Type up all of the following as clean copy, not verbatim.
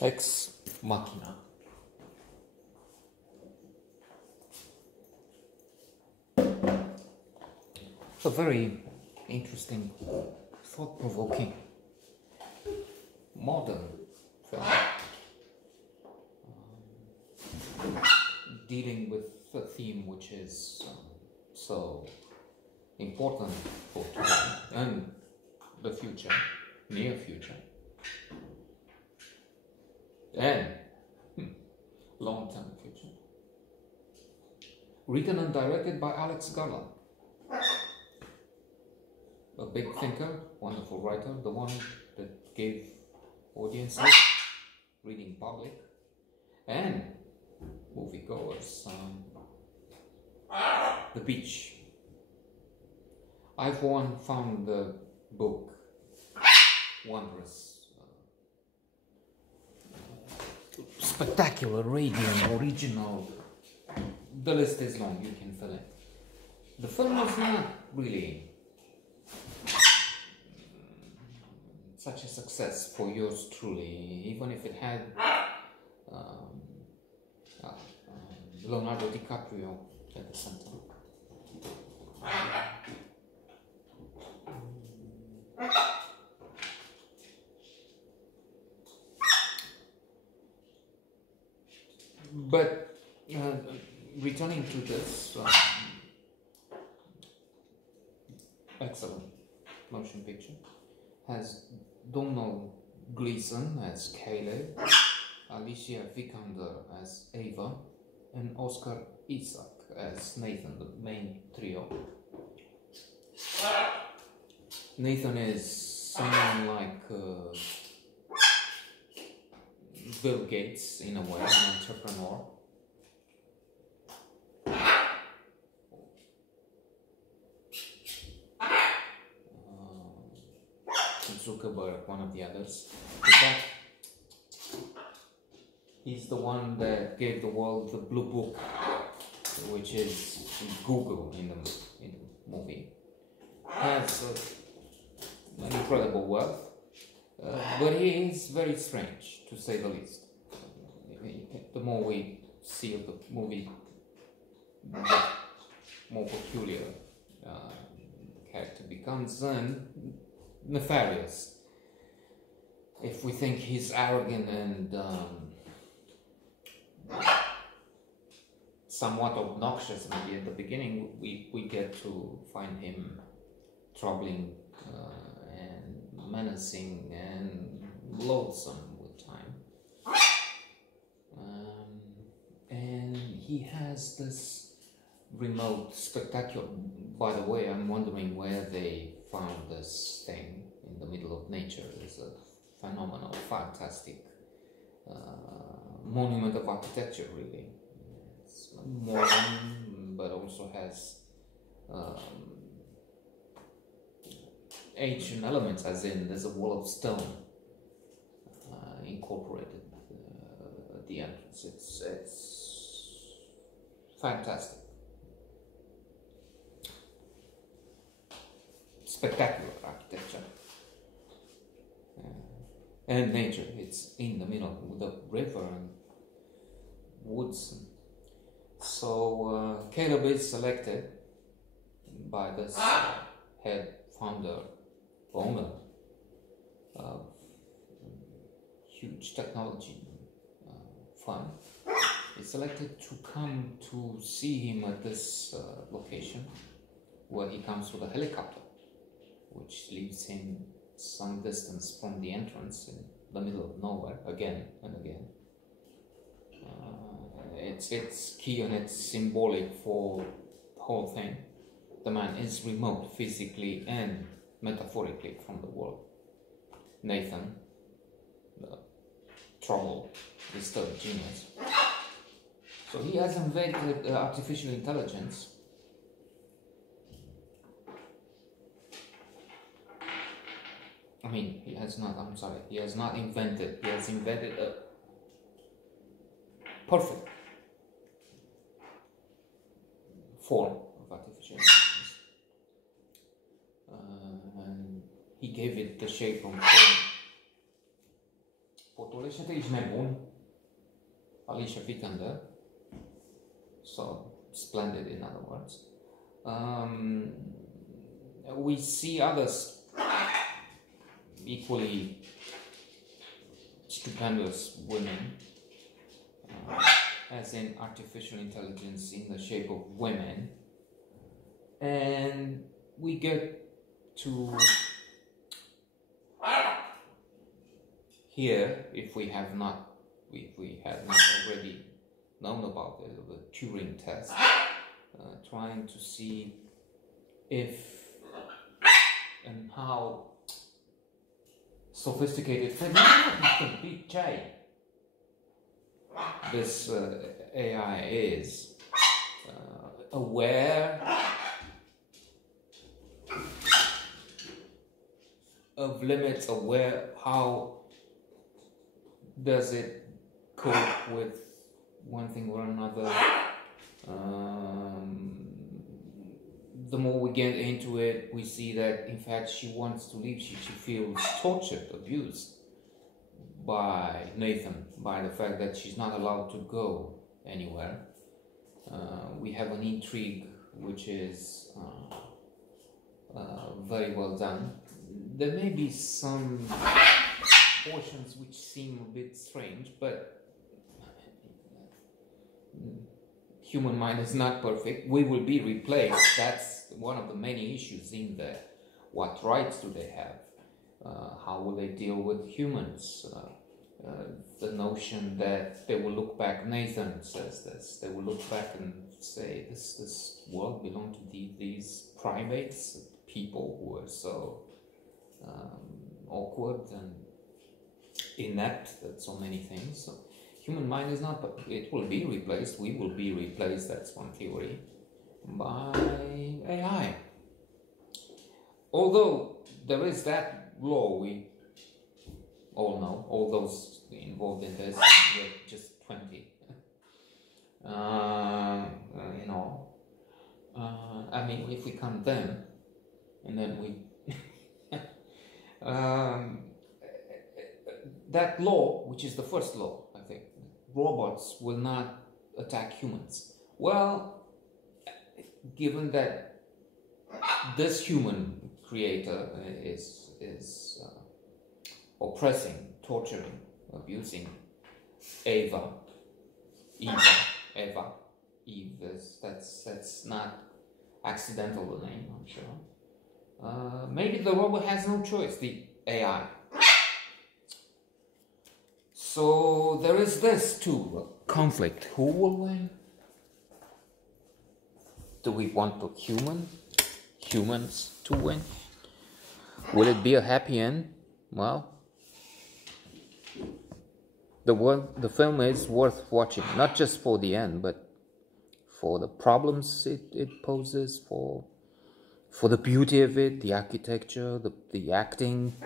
Ex Machina. A very interesting, thought-provoking, modern film dealing with a theme which is so important for today and the future, near future, and long-term future. Written and directed by Alex Garland, a big thinker, wonderful writer, the one that gave audiences, reading public, and moviegoers the beach. I've found the book wondrous, spectacular, radiant, original. The list is long, you can fill it. The film was not really such a success for yours truly, even if it had Leonardo DiCaprio at the center. But returning to this excellent motion picture, has Domhnall Gleeson as Caleb, Alicia Vikander as Ava, and Oscar Isaac as Nathan, the main trio. Nathan is someone like Bill Gates in a way, an entrepreneur. Zuckerberg, one of the others. In fact, he's the one that gave the world the blue book, which is Google in the movie. Has an incredible wealth, but he is very strange, to say the least. The more we see of the movie, the more peculiar character becomes, and nefarious. If we think he's arrogant and somewhat obnoxious maybe at the beginning, we get to find him troubling and menacing and loathsome with time. And he has this remote spectacular. By the way, I'm wondering where they found this thing in the middle of nature. It's a phenomenal, fantastic monument of architecture, really. It's modern, but also has ancient elements, as in there's a wall of stone incorporated at the entrance. It's fantastic. Spectacular architecture and nature. It's in the middle with the river and woods. So Caleb is selected by this head founder, owner of huge technology firm. Is selected to come to see him at this location, where he comes with a helicopter, which leaves him some distance from the entrance in the middle of nowhere, again and again. It's key and it's symbolic for the whole thing. The man is remote physically and metaphorically from the world. Nathan, the troubled, disturbed genius. So he has invented artificial intelligence. I mean, he has not invented, he has invented a perfect form of artificial intelligence. And he gave it the shape and form Puerto Alicia is nebun. Alicia Vikander. So splendid, in other words. We see others equally stupendous women, as in artificial intelligence in the shape of women, and we get to hear, if we had not already known about the Turing test, trying to see if and how sophisticated this AI is, aware of limits, aware how does it cope with one thing or another. The more we get into it, we see that in fact she wants to leave. She feels tortured, abused by Nathan, by the fact that she's not allowed to go anywhere. We have an intrigue which is very well done. There may be some portions which seem a bit strange, but human mind is not perfect. We will be replaced. That's one of the many issues in there. What rights do they have? How will they deal with humans? The notion that they will look back, Nathan says this, they will look back and say this world belonged to these primates, people who are so awkward and inept at so many things. So human mind is not, but it will be replaced, we will be replaced, that's one theory, by AI. Although there is that law, we all know, all those involved in this, we're just 20. You know, I mean, if we count them, and then we... that law, which is the first law, I think, robots will not attack humans. Well, given that this human creator is oppressing, torturing, abusing Eve, that's not accidental, the name, I'm sure. Maybe the robot has no choice, the AI. So there is this too, conflict. Who will win? Do we want the humans to win? Will it be a happy end? Well, the film is worth watching, not just for the end, but for the problems it poses, for the beauty of it, the architecture, the acting.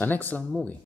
An excellent movie.